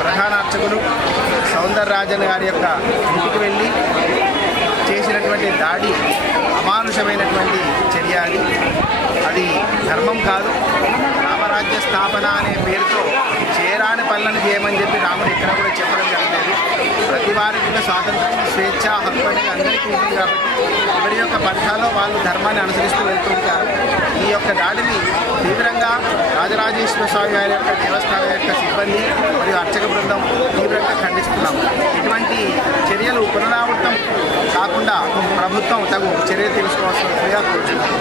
ప్రధాన అర్చకులు సౌందరరాజన్ గారి యొక్క ఇంటికి వెళ్ళి చేసినటువంటి దాడి అమానుషమైనటువంటి చర్య అది. అది ధర్మం కాదు. రామరాజ్య స్థాపన అనే పేరుతో చేరాని పనులను చేయమని చెప్పి రాముడు ఎక్కడ కూడా చెప్పడం జరగలేదు ప్రతి వారికి స్వాతంత్రం స్వేచ్ఛ హక్కు అనేది అందరికీ ఉంటుంది కాబట్టి ఎవరి యొక్క పంథాలో వాళ్ళు ధర్మాన్ని అనుసరిస్తూ వెళ్తూ ఉంటారు యొక్క దాడిని తీవ్రంగా రాజరాజేశ్వర స్వామి వారి యొక్క దేవస్థానం యొక్క సిబ్బంది మరియు అర్చక బృందం తీవ్రంగా ఖండిస్తున్నాము. ఇటువంటి చర్యలు పునరావృతం కాకుండా ప్రభుత్వం తగు చర్య తీసుకోవాల్సిందిగా కోరుతున్నాం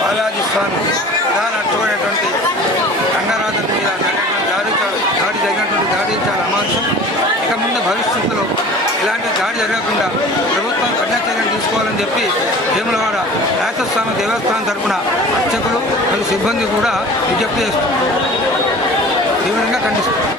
బాలాజీ స్వామి ప్రధాన అర్థమైనటువంటి రంగనాథన్ మీద దాడి దాడి జరిగినటువంటి దాడి చాలా అమానుషం. ఇక ముందు భవిష్యత్తులో ఇలాంటి దాడి జరగకుండా ప్రభుత్వం కఠిన తీసుకోవాలని చెప్పి వేములవాడ రాజస్వామి దేవస్థానం తరఫున అర్చకులు మరియు సిబ్బంది కూడా విజ్ఞప్తి చేస్తున్నారు. తీవ్రంగా ఖండిస్తున్నారు.